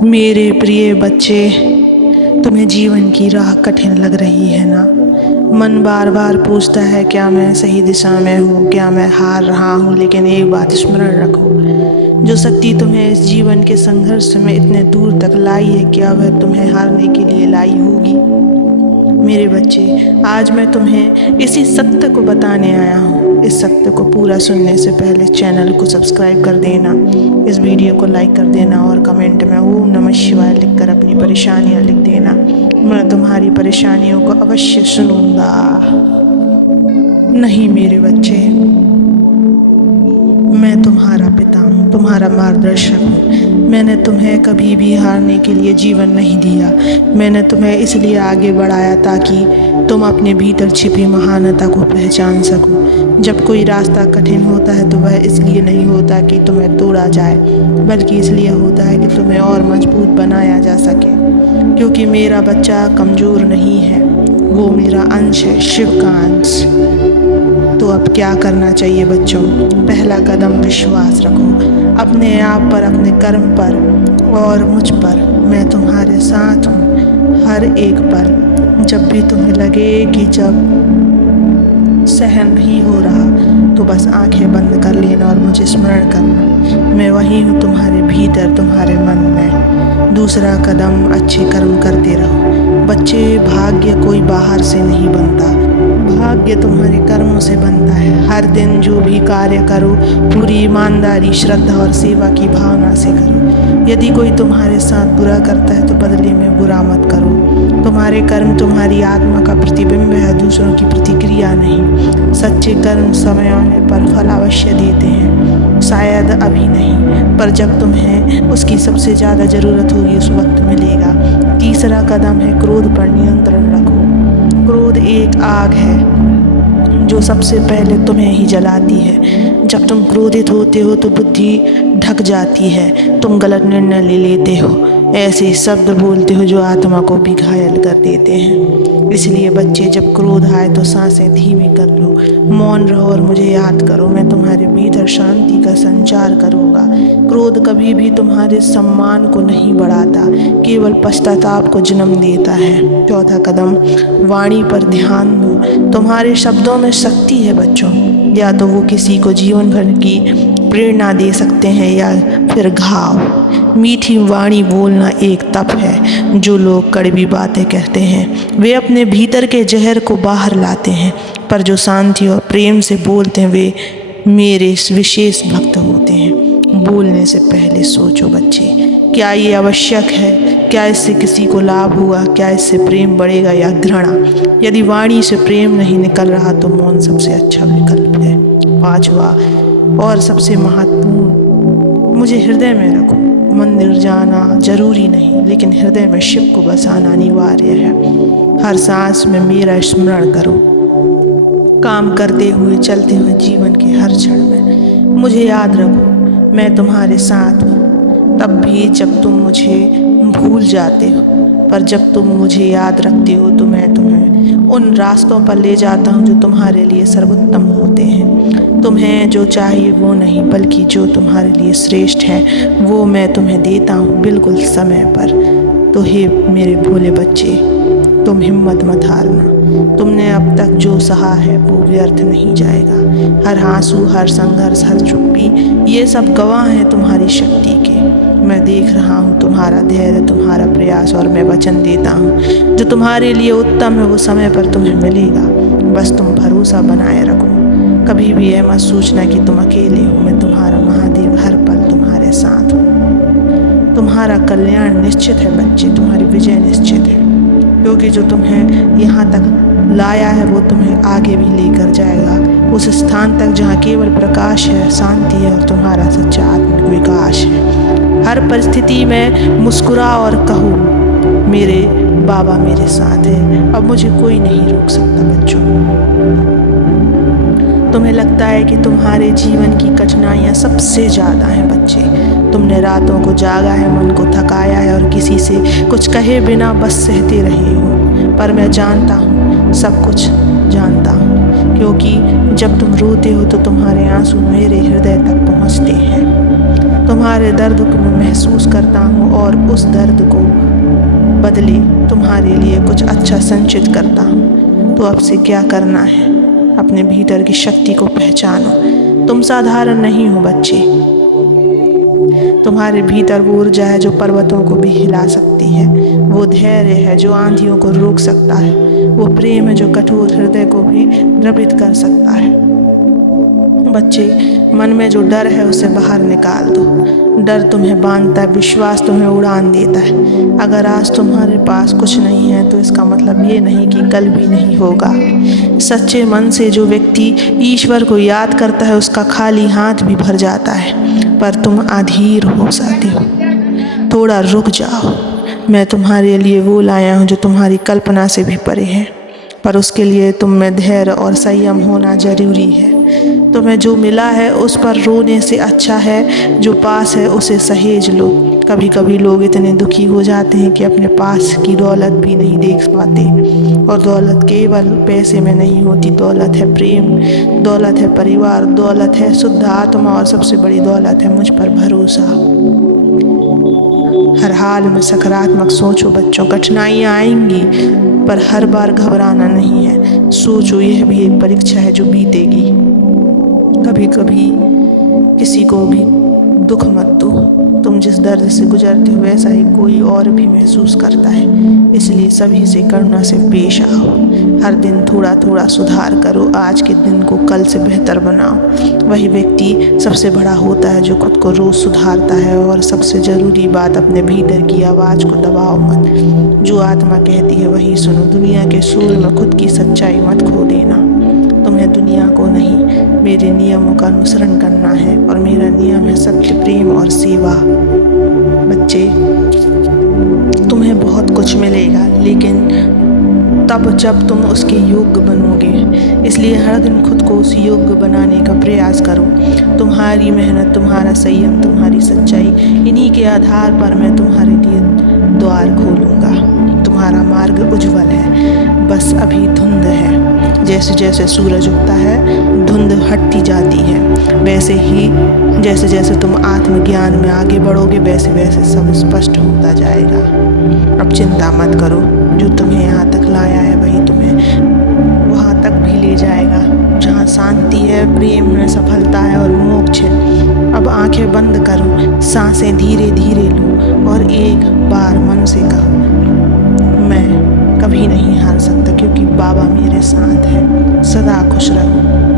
मेरे प्रिय बच्चे, तुम्हें जीवन की राह कठिन लग रही है ना। मन बार बार पूछता है क्या मैं सही दिशा में हूँ, क्या मैं हार रहा हूँ। लेकिन एक बात स्मरण रखो, जो शक्ति तुम्हें इस जीवन के संघर्ष में इतने दूर तक लाई है, क्या वह तुम्हें हारने के लिए लाई होगी। मेरे बच्चे, आज मैं तुम्हें इसी सत्य को बताने आया हूँ। इस सत्य को पूरा सुनने से पहले चैनल को सब्सक्राइब कर देना, इस वीडियो को लाइक कर देना और कमेंट में ओम नमः शिवाय लिखकर अपनी परेशानियाँ लिख देना। मैं तुम्हारी परेशानियों को अवश्य सुनूंगा। नहीं मेरे बच्चे, मैं तुम्हारा पिता हूँ, तुम्हारा मार्गदर्शक हूँ। मैंने तुम्हें कभी भी हारने के लिए जीवन नहीं दिया। मैंने तुम्हें इसलिए आगे बढ़ाया ताकि तुम अपने भीतर छिपी महानता को पहचान सको। जब कोई रास्ता कठिन होता है तो वह इसलिए नहीं होता कि तुम्हें तोड़ा जाए, बल्कि इसलिए होता है कि तुम्हें और मजबूत बनाया जा सके। क्योंकि मेरा बच्चा कमज़ोर नहीं है, वो मेरा अंश है, शिव का अंश। तो अब क्या करना चाहिए बच्चों? पहला कदम विश्वास रखो अपने आप पर, अपने कर्म पर और मुझ पर। मैं तुम्हारे साथ हूँ हर एक पल। जब भी तुम्हें लगे कि जब सहन नहीं हो रहा तो बस आंखें बंद कर लेना और मुझे स्मरण करना। मैं वही हूँ तुम्हारे भीतर, तुम्हारे मन में। दूसरा कदम, अच्छे कर्म करते रहो। बच्चे, भाग्य कोई बाहर से नहीं बनता, भाग्य तुम्हारे कर्मों से बनता है। हर दिन जो भी कार्य करो पूरी ईमानदारी, श्रद्धा और सेवा की भावना से करो। यदि कोई तुम्हारे साथ बुरा करता है तो बदले में बुरा मत करो। तुम्हारे कर्म तुम्हारी आत्मा का प्रतिबिंब है, दूसरों की प्रतिक्रिया नहीं। सच्चे कर्म समय आने पर फल अवश्य देते हैं, शायद अभी नहीं, पर जब तुम्हें उसकी सबसे ज़्यादा ज़रूरत होगी उस वक्त मिलेगा। तीसरा कदम है क्रोध पर नियंत्रण रखो। क्रोध एक आग है जो सबसे पहले तुम्हें ही जलाती है। जब तुम क्रोधित होते हो तो बुद्धि ढक जाती है, तुम गलत निर्णय ले लेते हो, ऐसे शब्द बोलते हो जो आत्मा को भी घायल कर देते हैं। इसलिए बच्चे, जब क्रोध आए तो सांसें धीमी कर लो, मौन रहो और मुझे याद करो। मैं तुम्हारे भीतर शांति का संचार करूँगा। क्रोध कभी भी तुम्हारे सम्मान को नहीं बढ़ाता, केवल पश्चाताप को जन्म देता है। चौथा कदम, वाणी पर ध्यान दो। तुम्हारे शब्दों में शक्ति है बच्चों। या तो वो किसी को जीवन भर की प्रेरणा दे सकते हैं या फिर घाव। मीठी वाणी बोलना एक तप है। जो लोग कड़वी बातें कहते हैं वे अपने भीतर के जहर को बाहर लाते हैं, पर जो शांति और प्रेम से बोलते हैं वे मेरे विशेष भक्त होते हैं। बोलने से पहले सोचो बच्चे, क्या ये आवश्यक है? क्या इससे किसी को लाभ हुआ? क्या इससे प्रेम बढ़ेगा या घृणा? यदि वाणी से प्रेम नहीं निकल रहा तो मौन सबसे अच्छा विकल्प है। पांचवा और सबसे महत्वपूर्ण, मुझे हृदय में रखो। मंदिर जाना जरूरी नहीं, लेकिन हृदय में शिव को बसाना अनिवार्य है। हर सांस में मेरा स्मरण करो। काम करते हुए, चलते हुए, जीवन के हर क्षण में मुझे याद रखो, मैं तुम्हारे साथ हूँ। तब भी जब तुम मुझे भूल जाते हो, पर जब तुम मुझे याद रखते हो तो मैं तुम्हें उन रास्तों पर ले जाता हूँ जो तुम्हारे लिए सर्वोत्तम होते हैं। तुम्हें जो चाहिए वो नहीं, बल्कि जो तुम्हारे लिए श्रेष्ठ है वो मैं तुम्हें देता हूँ, बिल्कुल समय पर। तो हे मेरे भोले बच्चे, तुम हिम्मत मत हारना। तुमने अब तक जो सहा है वो व्यर्थ नहीं जाएगा। हर आंसू, हर संघर्ष, हर चुप्पी, ये सब गवाह हैं तुम्हारी शक्ति के। मैं देख रहा हूँ तुम्हारा धैर्य, तुम्हारा प्रयास, और मैं वचन देता हूँ जो तुम्हारे लिए उत्तम है वो समय पर तुम्हें मिलेगा। बस तुम भरोसा बनाए रखो। कभी भी यह मत सोचना कि तुम अकेले हो। मैं तुम्हारा महादेव हर पल तुम्हारे साथ हूँ। तुम्हारा कल्याण निश्चित है बच्चे, तुम्हारी विजय निश्चित है। क्योंकि जो तुम्हें यहाँ तक लाया है वो तुम्हें आगे भी लेकर जाएगा, उस स्थान तक जहाँ केवल प्रकाश है, शांति है और तुम्हारा सच्चा आत्मिक विकास है। हर परिस्थिति में मुस्कुरा और कहो, मेरे बाबा मेरे साथ है, अब मुझे कोई नहीं रोक सकता। बच्चों, तुम्हें लगता है कि तुम्हारे जीवन की कठिनाइयाँ सबसे ज़्यादा हैं बच्चे। तुमने रातों को जागा है, मन को थकाया है और किसी से कुछ कहे बिना बस सहते रहे हो। पर मैं जानता हूँ, सब कुछ जानता हूँ, क्योंकि जब तुम रोते हो तो तुम्हारे आंसू मेरे हृदय तक पहुँचते हैं। तुम्हारे दर्द को मैं महसूस करता हूँ और उस दर्द को बदले तुम्हारे लिए कुछ अच्छा संचित करता हूँ। तो अब से क्या करना है, अपने भीतर की शक्ति को पहचानो। तुम साधारण नहीं हो बच्चे। तुम्हारे भीतर वो ऊर्जा है जो पर्वतों को भी हिला सकती है। वो धैर्य है जो आंधियों को रोक सकता है। वो प्रेम है जो कठोर हृदय को भी द्रवित कर सकता है। बच्चे, मन में जो डर है उसे बाहर निकाल दो। डर तुम्हें बांधता है, विश्वास तुम्हें उड़ान देता है। अगर आज तुम्हारे पास कुछ नहीं है तो इसका मतलब ये नहीं कि कल भी नहीं होगा। सच्चे मन से जो व्यक्ति ईश्वर को याद करता है उसका खाली हाथ भी भर जाता है। पर तुम अधीर हो जाते हो। थोड़ा रुक जाओ। मैं तुम्हारे लिए वो लाया हूँ जो तुम्हारी कल्पना से भी परे है, पर उसके लिए तुम में धैर्य और संयम होना जरूरी है। तुम्हें जो मिला है उस पर रोने से अच्छा है जो पास है उसे सहेज लो। कभी कभी लोग इतने दुखी हो जाते हैं कि अपने पास की दौलत भी नहीं देख पाते। और दौलत केवल पैसे में नहीं होती। दौलत है प्रेम, दौलत है परिवार, दौलत है शुद्ध आत्मा और सबसे बड़ी दौलत है मुझ पर भरोसा। हर हाल में सकारात्मक सोचो बच्चों। कठिनाइयाँ आएंगी पर हर बार घबराना नहीं है। सोचो यह भी एक परीक्षा है जो बीतेगी। कभी कभी किसी को भी दुख मत दो। तुम जिस दर्द से गुजरते हो वैसा ही कोई और भी महसूस करता है। इसलिए सभी से करुणा से पेश आओ। हर दिन थोड़ा थोड़ा सुधार करो। आज के दिन को कल से बेहतर बनाओ। वही व्यक्ति सबसे बड़ा होता है जो खुद को रोज़ सुधारता है। और सबसे ज़रूरी बात, अपने भीतर की आवाज़ को दबाओ मत। जो आत्मा कहती है वही सुनो। दुनिया के शोर में खुद की सच्चाई मत खो देना। तुम्हें दुनिया को नहीं, मेरे नियमों का अनुसरण करना है। और मेरा नियम है सत्य, प्रेम और सेवा। बच्चे, तुम्हें बहुत कुछ मिलेगा लेकिन तब जब तुम उसके योग्य बनोगे। इसलिए हर दिन खुद को उस योग्य बनाने का प्रयास करो। तुम्हारी मेहनत, तुम्हारा संयम, तुम्हारी सच्चाई, इन्हीं के आधार पर मैं तुम्हारे लिए द्वार खोलूँगा। तुम्हारा मार्ग उज्जवल है, बस अभी धुंध है। जैसे जैसे सूरज उगता है धुंध हटती जाती है। वैसे ही जैसे जैसे तुम आत्मज्ञान में आगे बढ़ोगे वैसे वैसे सब स्पष्ट होता जाएगा। अब चिंता मत करो। जो तुम्हें यहाँ तक लाया है वही तुम्हें वहाँ तक भी ले जाएगा जहाँ शांति है, प्रेम है, सफलता है और मोक्ष है। अब आंखें बंद करो, सांसें धीरे धीरे लो और एक बार मन से कहो, मैं कभी नहीं हार सकता क्योंकि बाबा मेरे साथ है। सदा खुश रहो।